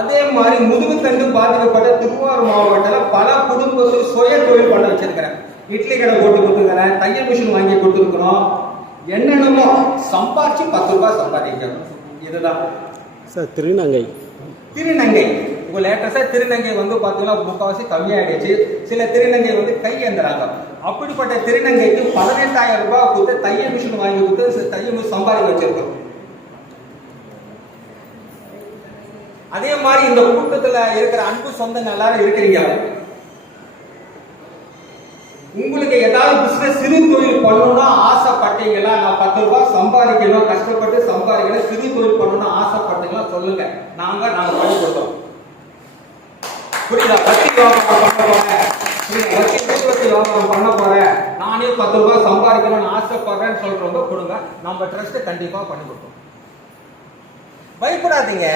அதே மாதிரி முதுகுத்தண்டு பாதிக்கப்பட்ட திருவாரூர் மாவட்டத்தில் பல குடும்பத்தில் சுய தொழில் பண்ண வச்சிருக்கிறேன். இட்லி கடை போட்டு கொடுத்துருக்கிறேன், தையல் மிஷின் வாங்கி கொடுத்துருக்கணும், என்னென்னமோ சம்பாதிச்சு 10 ரூபாய் சம்பாதிக்கணும். இதுதான் சார் திருநங்கை. இப்போ லேட்டஸ்டாக திருநங்கை பார்த்தீங்கன்னா முக்கால்வாசி கம்மியாயிடுச்சு. சில திருநங்கை கை ஏந்துறாங்க. அப்படிப்பட்ட திருநங்கைக்கு 18,000 ரூபாய் கொடுத்து தையல் மிஷின் வாங்கி கொடுத்து தையல் மிஷின் சம்பாதிக்க வச்சிருக்கோம். அதே மாதிரி இந்த கூட்டத்துல இருக்கிற அன்பு சொந்தங்கள் எல்லாரும் இருக்கிறீங்க. உங்களுக்கு ஏதாவது பிசினஸ் சிறு தொழில் பண்ணணும்னா ஆசைப்பட்டீங்களா? நான் 10 ரூபாய் சம்பாதிக்கணும், கஷ்டப்பட்டு சம்பாதிக்கணும், சிறு தொழில் பண்ணணும்னு ஆசைப்பட்டீங்களா சொல்லுங்க, நாங்க பண்ணி கொடுத்தோம். புரியுதா? வட்டி வியாபாரம் பண்ண போறேன், வட்டி வியாபாரம் பண்ண போறேன், நானே 10 ரூபாய் சம்பாதிக்கணும்னு ஆசைப்படுறேன்னு சொல்றவங்க கொடுங்க, நம்ம ட்ரஸ்ட் கண்டிப்பா பண்ணி கொடுத்தோம். பயப்படாதீங்க.